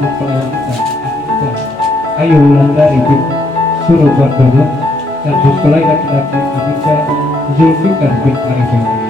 mempelai kita Ayu Wulandari bin Surobardono dan mempelai laki-laki Andika Zulfikar bin Arifin.